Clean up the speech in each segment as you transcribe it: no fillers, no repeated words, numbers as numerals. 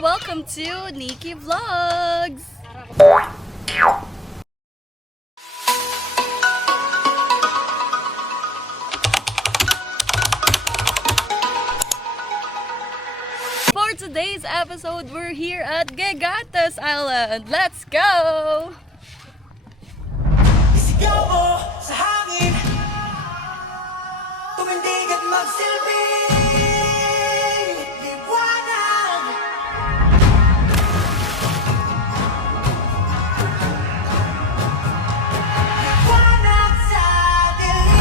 Welcome to Nicky Vlogs! For today's episode, we're here at Gigantes Island. Let's go! Isigaw mo sa hangin, tumindig at magsilbing liwanag. Liwanag sa dilim.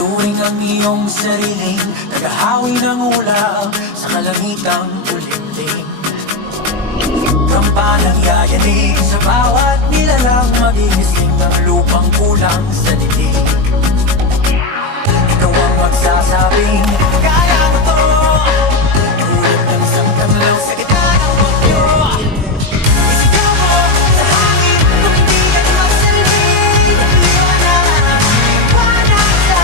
Turing ang iyong sariling naghahawi ng ulam sa kalangitang ulimlim. Kampanang yayanig sa bawat nilalang magigising ng lupang kulang sa dilig. Ikaw ang magsasabing, kaya mo to. Tulad ng isang kanlaw sa gitna ng mundyo. Isigaw mo sa hangin, tumindig at magsilbing liwanag. Liwanag sa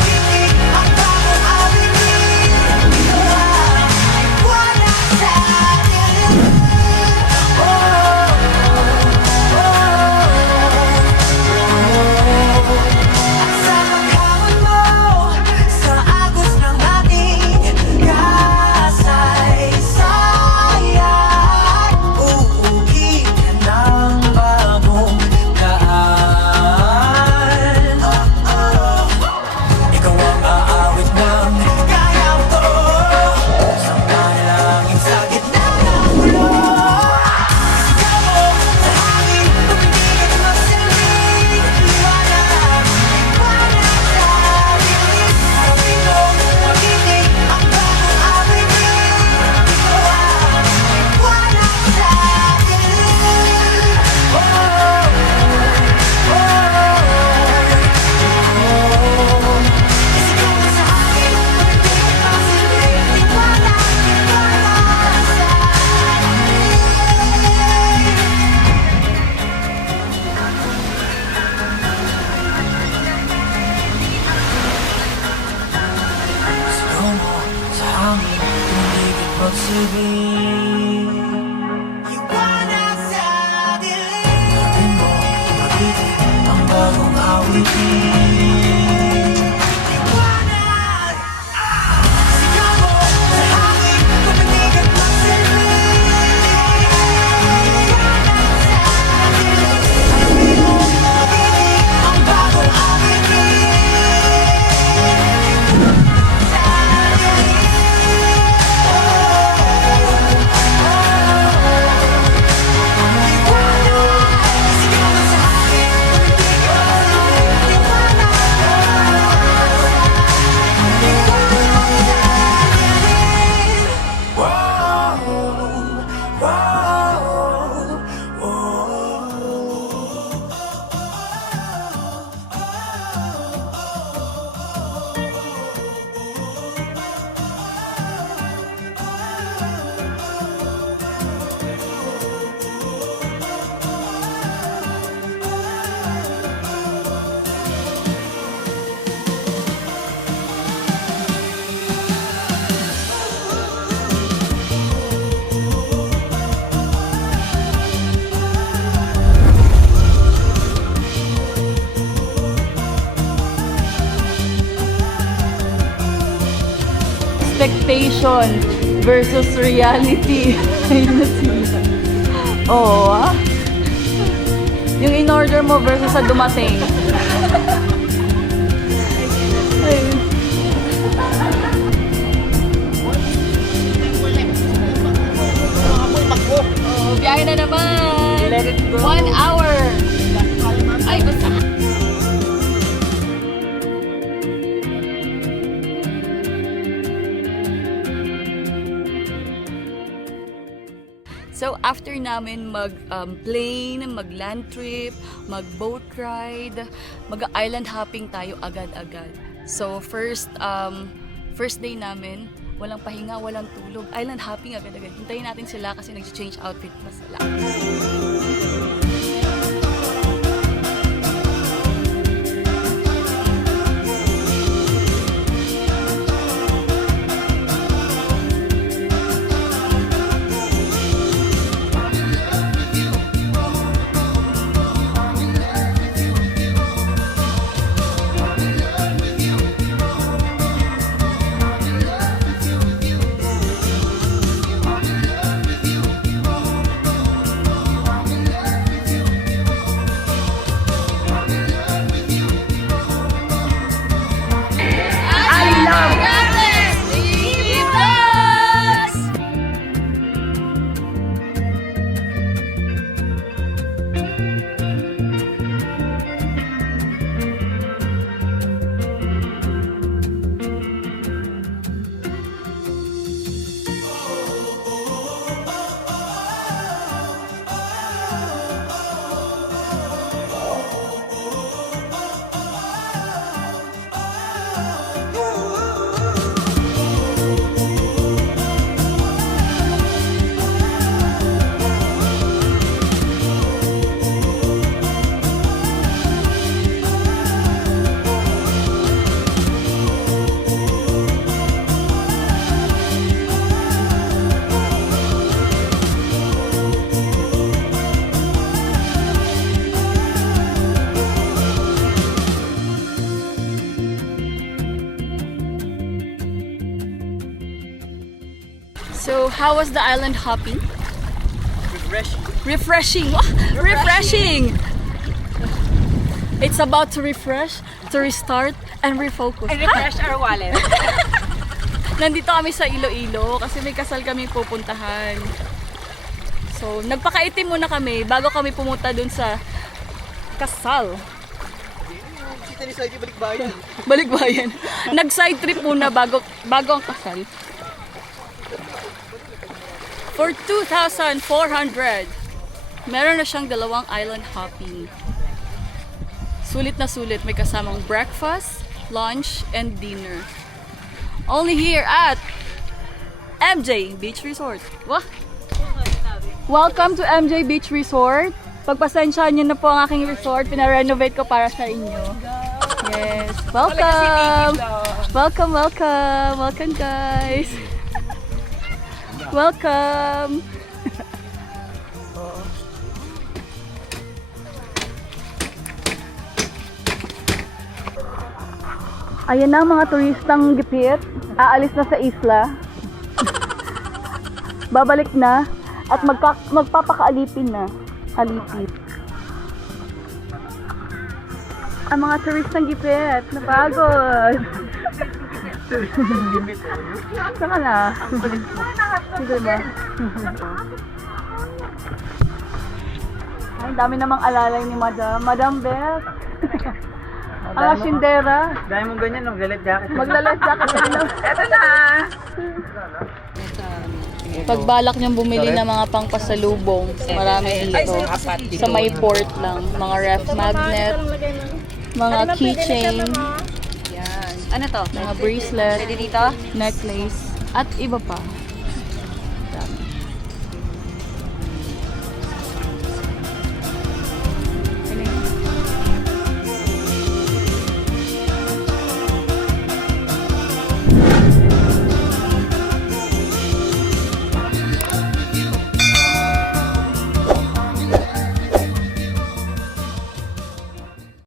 tumindig ang bagong awitin. Liwanag sa dilim. At sa paghamon mo sa agos ng ating kasaysayan, uuwi ka ng bagong daan. Ikaw ang aawit ng kaya mo to, sa panalangin sa gitna ng gulo. Isigaw mo sa hangin, tumindig at magsilbing liwanag. Liwanag sa dilim. Pagpilong magiting ang bagong awitin. Ikaw ang liwanag sa dilim. Isigaw mo sa hangin, tumindig at magsilbing liwanag. Liwanag sa dilim. Isigaw mo sa hangin, tumindig at magsilbing liwanag sa dilim. Natin mo magiting ang bagong awitin. Liwanag. Isigaw mo sa hangin, tumindig at magsilbing liwanag sa dilim. Natin mo magiting ang bagong awitin. Expectation versus reality. Ayun na sila. Oo, ah. Yung in-order mo versus sa dumating. Ayun. Oh, biyahe na naman. Let it go. 1 hour. Ay, basta. So after namin mag-plane, mag-land trip, mag-boat ride, mag-island hopping tayo agad-agad. So first day namin, walang pahinga, walang tulog. Island hopping agad-agad. Hintayin natin sila kasi nag-change outfit pa sila. So, how was the island hopping? Refreshing! Wow, refreshing! It's about to refresh, to restart, and refocus. And refresh our wallet. Nandito kami sa Iloilo kasi may kasal kami pupuntahan. So, nagpakaitim muna kami bago kami pumunta dun sa kasal. Kita ni Saiki balikbayan. Balikbayan. Nag-side trip muna bago ang kasal. For 2,400, meron na siyang dalawang island hopping. Sulit na sulit. May kasamang breakfast, lunch, and dinner. Only here at MJ Beach Resort. Wah! Welcome to MJ Beach Resort. Pagpasensyahan niyo na po ang aking resort. Pina-renovate ko para sa inyo. Yes. Welcome! Welcome, welcome! Welcome, guys! Welcome! Ayan na ang mga turistang gipit. Aalis na sa isla. Babalik na. At magpapakaalipin na. Alipit. Ang mga turistang gipit. Napagod. Saka na. Sige ba? Ay, dami namang alalay ni Madam. Madam Beth. Ang asindera. Dahil mong ganyan, maglalit jacket. Maglalat jacket. Eto na! Pagbalak niyang bumili ng mga pangpasalubong, marami dito. Sa may port lang. Mga ref magnet, mga keychain, Yan. Ano to? mga bracelet, Pwede dito? necklace, at iba pa.